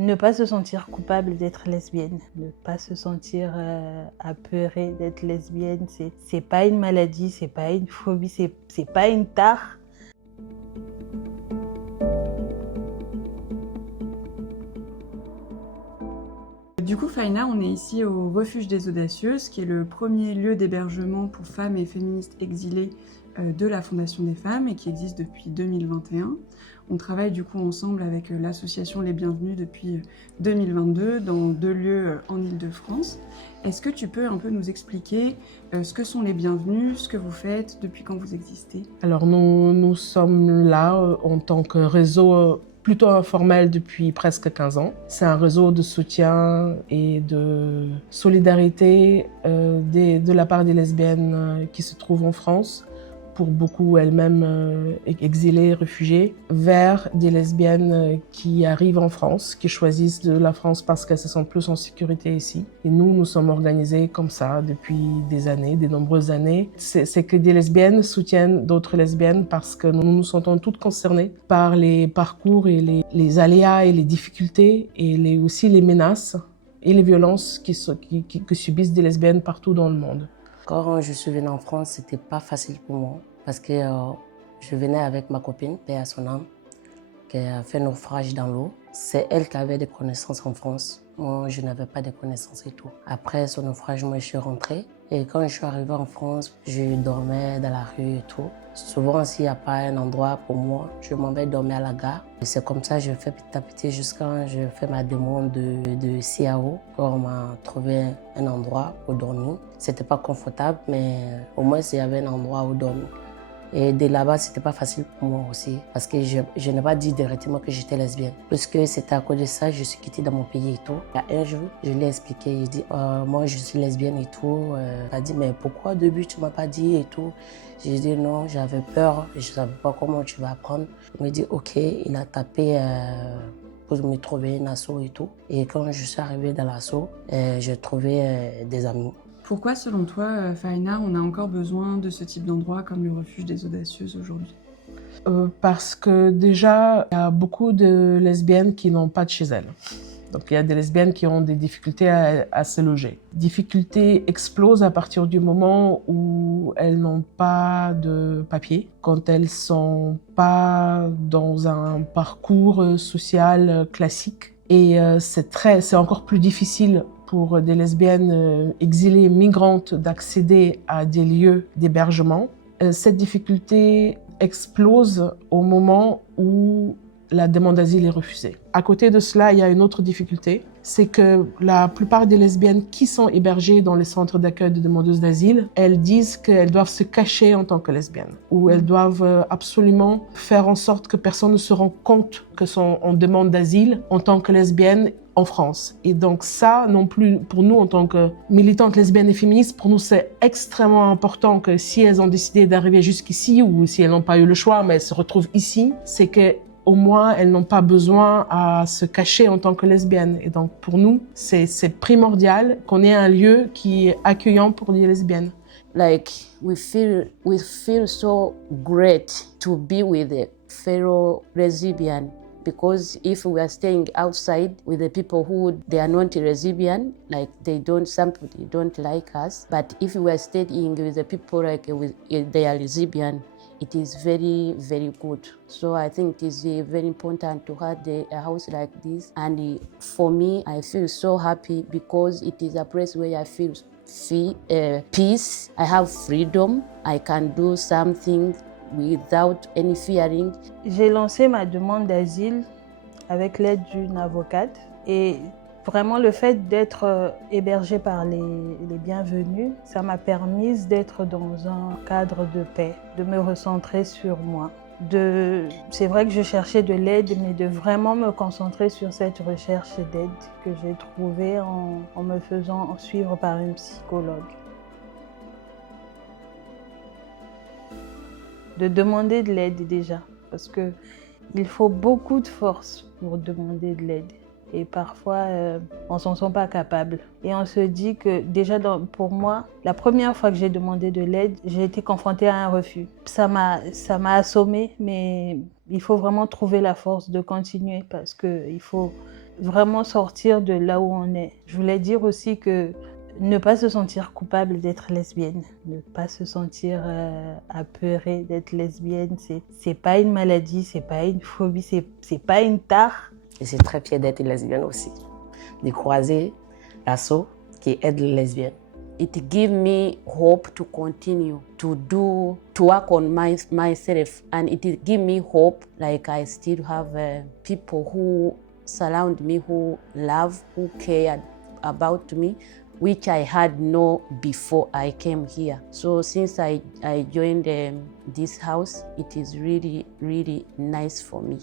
Ne pas se sentir coupable d'être lesbienne, ne pas se sentir apeurée d'être lesbienne, c'est pas une maladie, c'est pas une phobie, c'est pas une tare. Du coup, Faina, on est ici au Refuge des Audacieuses, qui est le premier lieu d'hébergement pour femmes et féministes exilées de la Fondation des femmes et qui existe depuis 2021. On travaille du coup ensemble avec l'association Les Bienvenues depuis 2022 dans 2 lieux en Île-de-France. Est-ce que tu peux un peu nous expliquer ce que sont les Bienvenues, ce que vous faites, depuis quand vous existez? Alors nous sommes là en tant que réseau plutôt informel depuis presque 15 ans. C'est un réseau de soutien et de solidarité de la part des lesbiennes qui se trouvent en France, pour beaucoup elles-mêmes exilées, réfugiées, vers des lesbiennes qui arrivent en France, qui choisissent de la France parce qu'elles se sentent plus en sécurité ici. Et nous sommes organisés comme ça depuis des années, des nombreuses années. C'est que des lesbiennes soutiennent d'autres lesbiennes parce que nous nous sentons toutes concernées par les parcours et les aléas et les difficultés et aussi les menaces et les violences que subissent des lesbiennes partout dans le monde. Quand je suis venue en France, c'était pas facile pour moi parce que je venais avec ma copine, paix à son âme, qui a fait naufrage dans l'eau. C'est elle qui avait des connaissances en France. Moi, je n'avais pas de connaissances et tout. Après son naufrage, moi, je suis rentrée. Et quand je suis arrivée en France, je dormais dans la rue et tout. Souvent, s'il n'y a pas un endroit pour moi, je m'en vais dormir à la gare. Et c'est comme ça que je fais petit à petit jusqu'à quand je fais ma demande de CAO. Quand on m'a trouvé un endroit pour dormir. C'était pas confortable, mais au moins, il y avait un endroit où dormir. Et de là-bas, c'était pas facile pour moi aussi, parce que je n'ai pas dit directement que j'étais lesbienne. Puisque c'était à cause de ça, je suis quittée dans mon pays et tout. Il y a un jour, je l'ai expliqué, il dit moi je suis lesbienne et tout. Il a dit mais pourquoi au début tu m'as pas dit et tout. J'ai dit non, j'avais peur, je savais pas comment tu vas apprendre. Il m'a dit ok, il a tapé pour me trouver une asso et tout. Et quand je suis arrivée dans l'asso, j'ai trouvé des amis. Pourquoi, selon toi, Faina, on a encore besoin de ce type d'endroit comme le Refuge des Audacieuses aujourd'hui? Parce que déjà, il y a beaucoup de lesbiennes qui n'ont pas de chez elles. Donc il y a des lesbiennes qui ont des difficultés à se loger. Difficultés explosent à partir du moment où elles n'ont pas de papier, quand elles sont pas dans un parcours social classique. Et c'est encore plus difficile pour des lesbiennes exilées migrantes d'accéder à des lieux d'hébergement. Cette difficulté explose au moment où la demande d'asile est refusée. À côté de cela, il y a une autre difficulté, c'est que la plupart des lesbiennes qui sont hébergées dans les centres d'accueil de demandeuses d'asile, elles disent qu'elles doivent se cacher en tant que lesbiennes, ou elles doivent absolument faire en sorte que personne ne se rende compte qu'elles sont en demande d'asile en tant que lesbiennes en France. Et donc ça, non plus, pour nous, en tant que militantes lesbiennes et féministes, pour nous, c'est extrêmement important que si elles ont décidé d'arriver jusqu'ici, ou si elles n'ont pas eu le choix, mais elles se retrouvent ici, c'est que au moins, elles n'ont pas besoin à se cacher en tant que lesbiennes. Et donc, pour nous, c'est primordial qu'on ait un lieu qui est accueillant pour les lesbiennes. Like, we feel so great to be with a fellow lesbian. Because if we are staying outside with the people who they are not lesbian, like somebody don't like us. But if we are staying with the people like they are lesbian, it is very, very good. So I think it is very important to have a house like this. And for me, I feel so happy because it is a place where I feel peace. I have freedom. I can do something without any fearing. J'ai lancé ma demande d'asile avec l'aide d'une avocate et vraiment le fait d'être hébergée par les Bienvenues, ça m'a permis d'être dans un cadre de paix, de me recentrer sur moi. C'est vrai que je cherchais de l'aide, mais de vraiment me concentrer sur cette recherche d'aide que j'ai trouvée en me faisant suivre par une psychologue. De demander de l'aide déjà, parce qu'il faut beaucoup de force pour demander de l'aide. Et parfois, on ne s'en sent pas capable. Et on se dit que déjà, pour moi, la première fois que j'ai demandé de l'aide, j'ai été confrontée à un refus. Ça m'a assommée, mais il faut vraiment trouver la force de continuer parce qu'il faut vraiment sortir de là où on est. Je voulais dire aussi que ne pas se sentir coupable d'être lesbienne, ne pas se sentir apeurée d'être lesbienne, c'est pas une maladie, c'est pas une phobie, c'est pas une tare. Je suis très fière d'être lesbienne aussi, de croiser l'asso qui aide les lesbiennes. It gives me hope to continue to work on myself, and it gives me hope like I still have people who surround me, who love, who care about me, which I had no before I came here. So since I joined this house, it is really, really nice for me.